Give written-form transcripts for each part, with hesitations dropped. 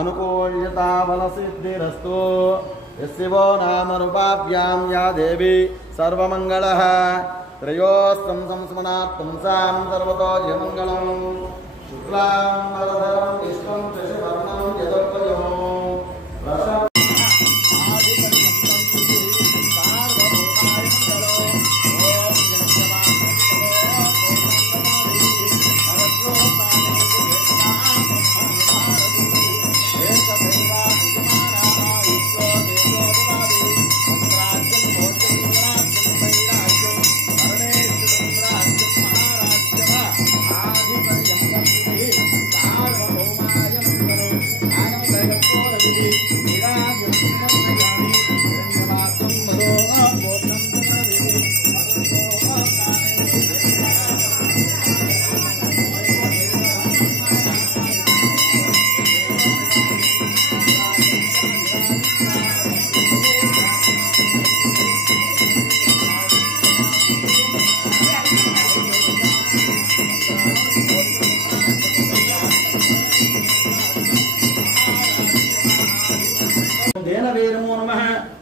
अनुकूल्यता बलसिद्धिरस्तु यस्यो नाम रूपाभ्यां या देवी सर्वमंगलः त्रयोस्तं संस्मनात्तं सां सर्वतो जयमंगलम् शुक्लां वरदं विष्णुं शशिवर्णं यदुपयो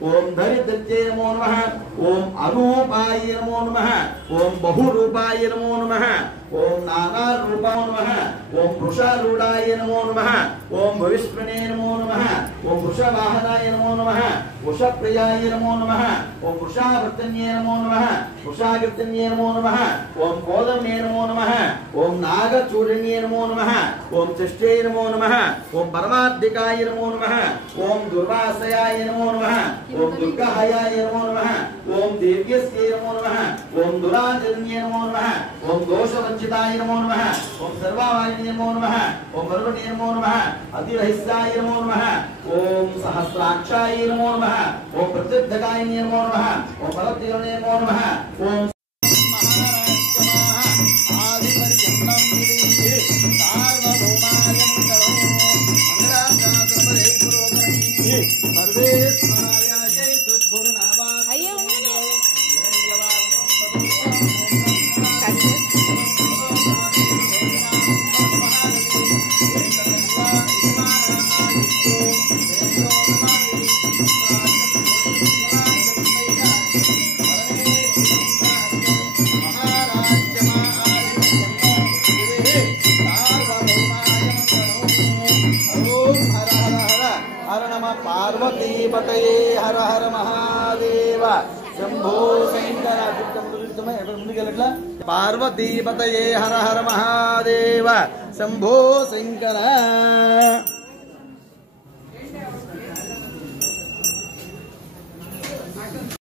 ओम धरित्रे नमो नमः ओम अरूपाय नमो नमः ओम बहुरूपाय नमो नमः ओम नाना रूपाय नमः ओम वृषारूढ़ाय नमो नमः ओम भविष्मणे नमो नमः ओम वृषवाहनाय नमो नमः वृषप्रियाय नमो नमः ओम वृषावर्तन्ये नमो नमः वृषाकृतन्ये नमो नमः ओम कोदम्ये नमो नमः ओम नागचूर्ण्ये नमो नमः ओम चष्टे नमो नमः ओम परमाद्धिकाय नमो नमः ओम दुर्वासयाय नमो नमः ओम दुर्गाहाय नमो नमः ओम देव्यस्ये नमो नमः ओम दुराजन्ये नमो नमः ओम दोषवंचिताय नमो नमः ओम सर्वावाहिन्ये नमो नमः ओम पर्वणे नमो नमः अतिरहिस्याय नमो नमः ओम सहस्राक्षाय नमो नमः ओम प्रत्यद्धकाय नमो नमः ओम फलदेवने नमो नमः ओम पार्वती पतये हर हर महादेव शंभो शंकर पार्वती पतये हर हर महादेव शंभो शंकर।